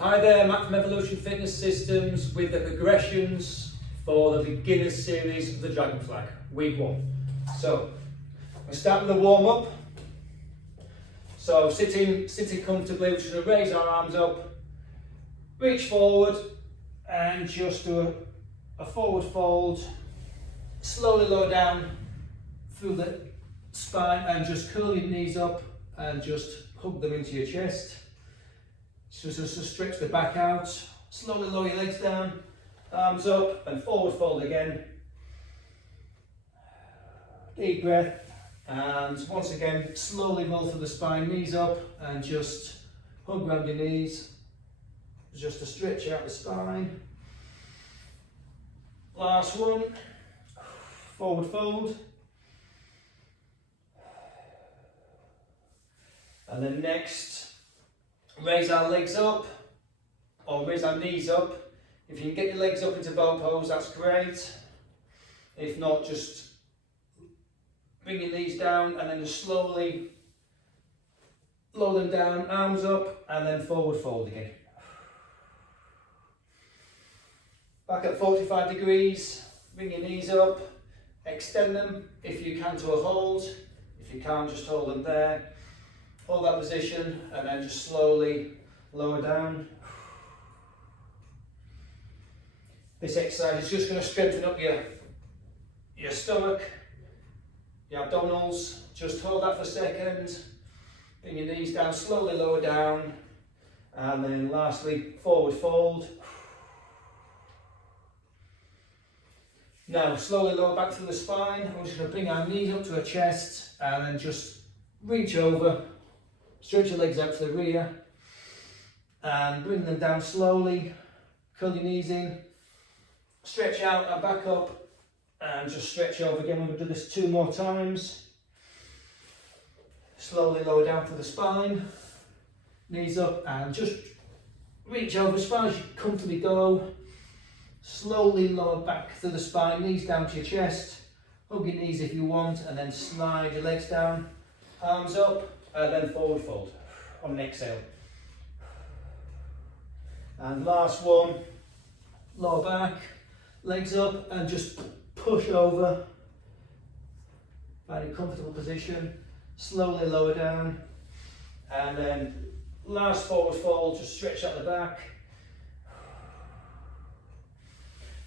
Hi there, Matt from Evolution Fitness Systems with the progressions for the beginners series of the Dragon Flag, week 1. So, we'll start with a warm up. So, sitting comfortably, we're just going to raise our arms up, reach forward, and just do a forward fold. Slowly lower down through the spine and just curl your knees up and just hug them into your chest. So just to stretch the back out, slowly lower your legs down, arms up and forward fold again. Deep breath, and once again slowly roll through the spine, knees up and just hug around your knees, just to stretch out the spine. Last one, forward fold. And then next, raise our legs up, or raise our knees up. If you can get your legs up into bow pose, that's great. If not, just bring your knees down and then just slowly lower them down, arms up, and then forward fold again. Back at 45 degrees, bring your knees up, extend them if you can to a hold. If you can't, just hold them there. Hold that position and then just slowly lower down. This exercise is just going to strengthen up your stomach, your abdominals. Just hold that for a second. Bring your knees down, slowly lower down. And then lastly, forward fold. Now slowly lower back through the spine. We're just going to bring our knees up to our chest and then just reach over. Stretch your legs out to the rear and bring them down slowly. Curl your knees in, stretch out and back up and just stretch over again. We're going to do this 2 more times. Slowly lower down through the spine, knees up and just reach over as far as you comfortably go. Slowly lower back through the spine, knees down to your chest. Hug your knees if you want and then slide your legs down, arms up. Then forward fold on an exhale. And last one, lower back, legs up and just push over. Find a comfortable position, slowly lower down. And then last forward fold, just stretch out the back.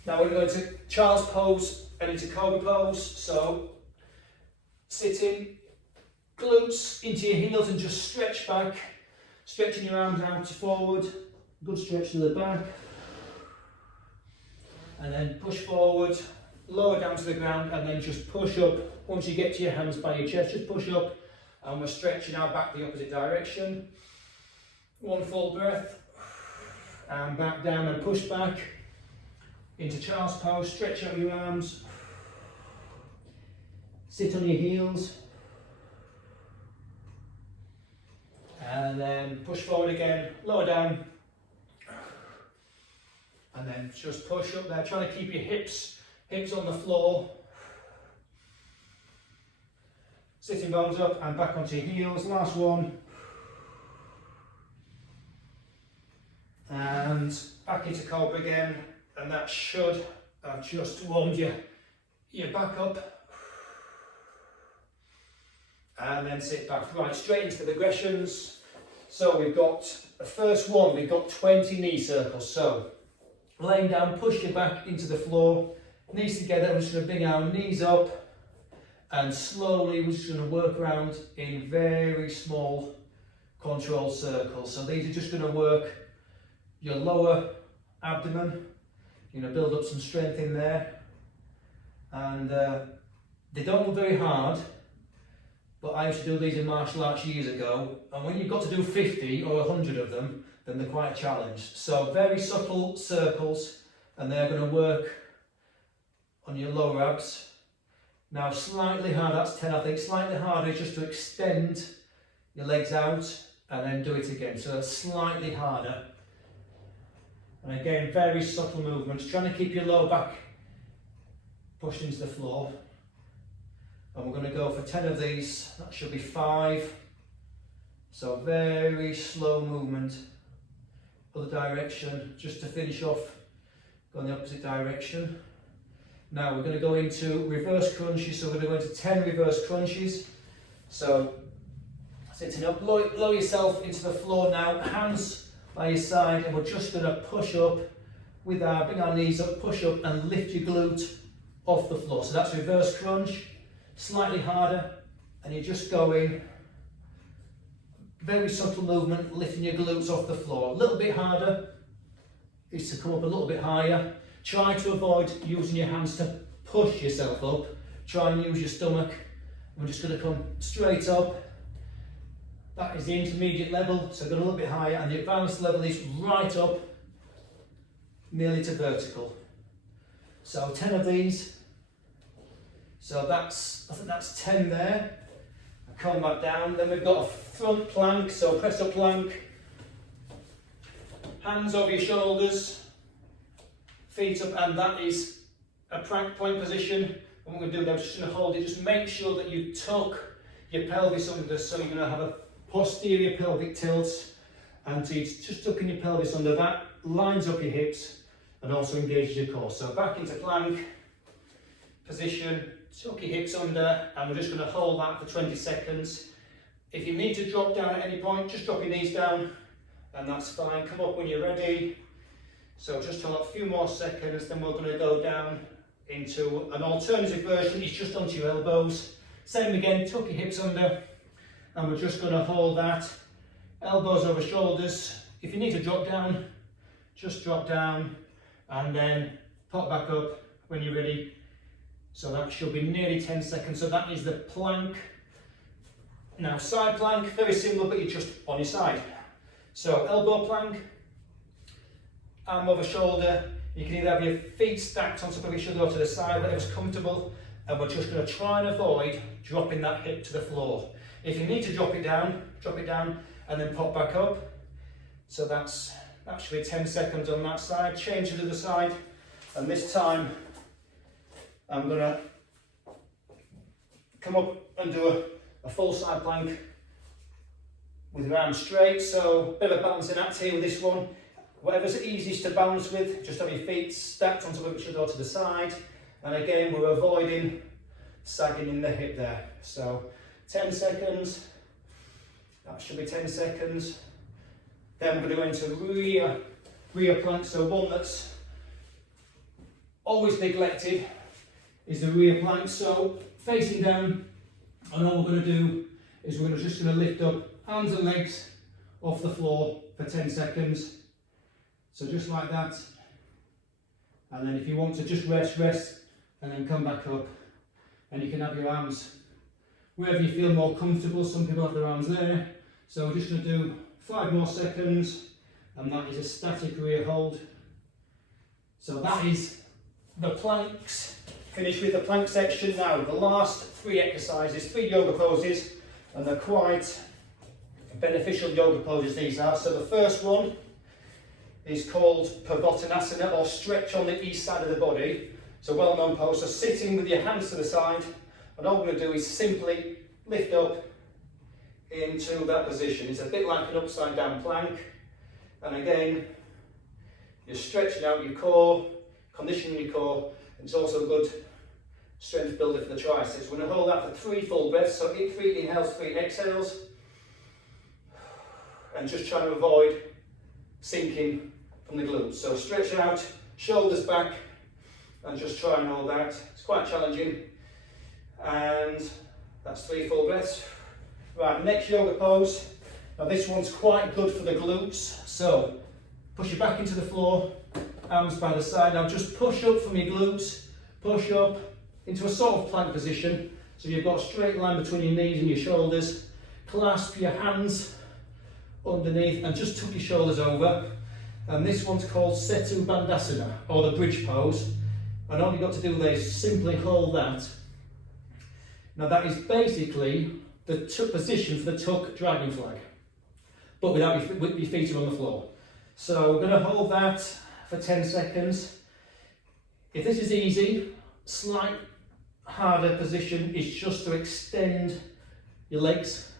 Now we're going to go into child's pose and into cobra pose. So sitting, glutes into your heels and just stretch back, stretching your arms out forward, good stretch to the back, and then push forward, lower down to the ground and then just push up. Once you get to your hands by your chest, just push up and we're stretching our back the opposite direction. One full breath and back down and push back into child's pose, stretch out your arms, sit on your heels. And then push forward again, lower down, and then just push up there, trying to keep your hips on the floor. Sitting bones up and back onto your heels, last one. And back into cobra again, and that should have just warmed your back up. And then sit back, right, straight into the progressions. So we've got the first one, we've got 20 knee circles. So laying down, push your back into the floor, knees together. We're just going to bring our knees up and slowly we're just going to work around in very small controlled circles. So these are just going to work your lower abdomen. You're going to build up some strength in there. And they don't look very hard. But I used to do these in martial arts years ago, and when you've got to do 50 or 100 of them, then they're quite a challenge. So very subtle circles, and they're going to work on your lower abs. Now slightly harder, that's 10 I think, slightly harder is just to extend your legs out and then do it again. So that's slightly harder. And again, very subtle movements, trying to keep your lower back pushed into the floor. And we're going to go for 10 of these, that should be 5. So very slow movement. Other direction, just to finish off, go in the opposite direction. Now we're going to go into reverse crunches, so we're going to go into 10 reverse crunches. So sitting up, lower yourself into the floor now, hands by your side, and we're just going to push up with bring our knees up, push up and lift your glute off the floor. So that's reverse crunch, slightly harder, and you're just going, very subtle movement, lifting your glutes off the floor. A little bit harder is to come up a little bit higher. Try to avoid using your hands to push yourself up. Try and use your stomach. We're just going to come straight up. That is the intermediate level, so go a little bit higher, and the advanced level is right up, nearly to vertical. So 10 of these. So I think that's 10 there. Come back down. Then we've got a front plank, so press up plank. Hands over your shoulders. Feet up, and that is a plank position. And what we're going to do now is just going to hold it. Just make sure that you tuck your pelvis under, so you're going to have a posterior pelvic tilt, and just tucking your pelvis under. That lines up your hips and also engages your core. So back into plank position, tuck your hips under, and we're just going to hold that for 20 seconds. If you need to drop down at any point, just drop your knees down, and that's fine. Come up when you're ready. So just hold a few more seconds, then we're going to go down into an alternative version. It's just onto your elbows. Same again, tuck your hips under, and we're just going to hold that. Elbows over shoulders. If you need to drop down, just drop down, and then pop back up when you're ready. So that should be nearly 10 seconds. So that is the plank. Now side plank, very similar, but you're just on your side. So elbow plank, arm over shoulder. You can either have your feet stacked on top of each other or to the side, whatever's comfortable, and we're just going to try and avoid dropping that hip to the floor. If you need to drop it down, and then pop back up. So that's actually 10 seconds on that side. Change to the other side, and this time I'm going to come up and do a full side plank with your arms straight. So a bit of a balancing act here with this one. Whatever's easiest to balance with, just have your feet stacked on top of each other or to the side. And again, we're avoiding sagging in the hip there. So 10 seconds, that should be 10 seconds. Then we're going to go into rear plank. So one that's always neglected is the rear plank. So facing down, and all we're going to do is we're just going to lift up arms and legs off the floor for 10 seconds. So just like that, and then if you want to just rest, and then come back up, and you can have your arms wherever you feel more comfortable. Some people have their arms there. So we're just going to do 5 more seconds, and that is a static rear hold. So that is the planks. Finished with the plank section. Now the last 3 exercises, 3 yoga poses, and they're quite beneficial yoga poses these are. So the first one is called Pavottanasana, or stretch on the east side of the body. It's a well-known pose. So sitting with your hands to the side, and all we're going to do is simply lift up into that position. It's a bit like an upside down plank, and again you're stretching out your core, conditioning your core. It's also a good strength builder for the triceps. We're going to hold that for 3 full breaths. So 3 inhales, 3 exhales, and just trying to avoid sinking from the glutes. So stretch out, shoulders back, and just try and hold that. It's quite challenging, and that's 3 full breaths. Right, next yoga pose. Now this one's quite good for the glutes. So push your back into the floor, arms by the side. Now just push up from your glutes, push up into a sort of plank position. So you've got a straight line between your knees and your shoulders. Clasp your hands underneath and just tuck your shoulders over. And this one's called Setu Bandhasana, or the bridge pose. And all you've got to do there is simply hold that. Now that is basically the position for the tuck dragon flag, but without your feet on the floor. So we're going to hold that for 10 seconds. If this is easy, slight harder position is just to extend your legs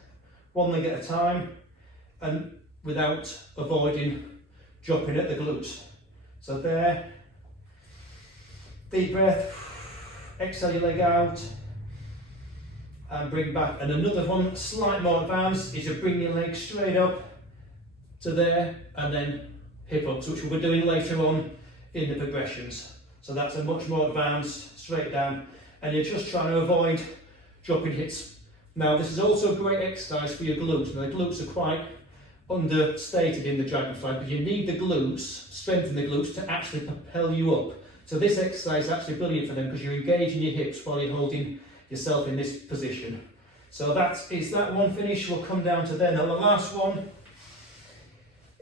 1 leg at a time, and without avoiding dropping at the glutes. So there, deep breath, exhale your leg out, and bring back. And another one, slightly more advanced, is to bring your leg straight up to there, and then hip ups, which we'll be doing later on in the progressions. So that's a much more advanced, straight down, and you're just trying to avoid dropping hips. Now this is also a great exercise for your glutes. Now the glutes are quite understated in the Dragon Flag, but you need the glutes, strengthen the glutes to actually propel you up. So this exercise is actually brilliant for them because you're engaging your hips while you're holding yourself in this position. So that is that one finished. We'll come down to then. Now the last one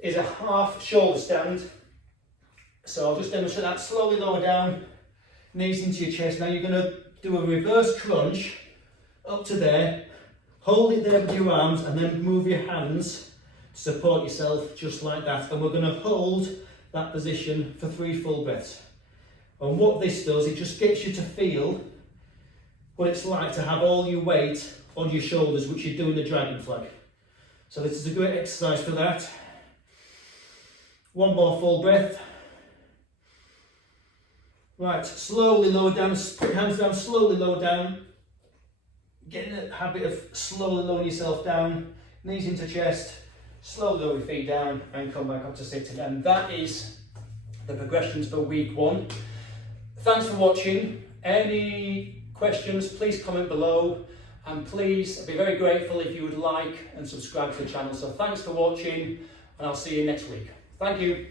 is a half shoulder stand. So I'll just demonstrate that. Slowly lower down, knees into your chest. Now you're going to do a reverse crunch up to there, hold it there with your arms, and then move your hands to support yourself just like that. And we're going to hold that position for 3 full breaths. And what this does, it just gets you to feel what it's like to have all your weight on your shoulders, which you do in the Dragon Flag. So this is a great exercise for that. One more full breath. Right, slowly lower down, put your hands down, slowly lower down. Get in the habit of slowly lowering yourself down, knees into chest, slowly lower your feet down and come back up to sitting. And that is the progressions for week 1. Thanks for watching. Any questions, please comment below. And please, I'd be very grateful if you would like and subscribe to the channel. So thanks for watching, and I'll see you next week. Thank you.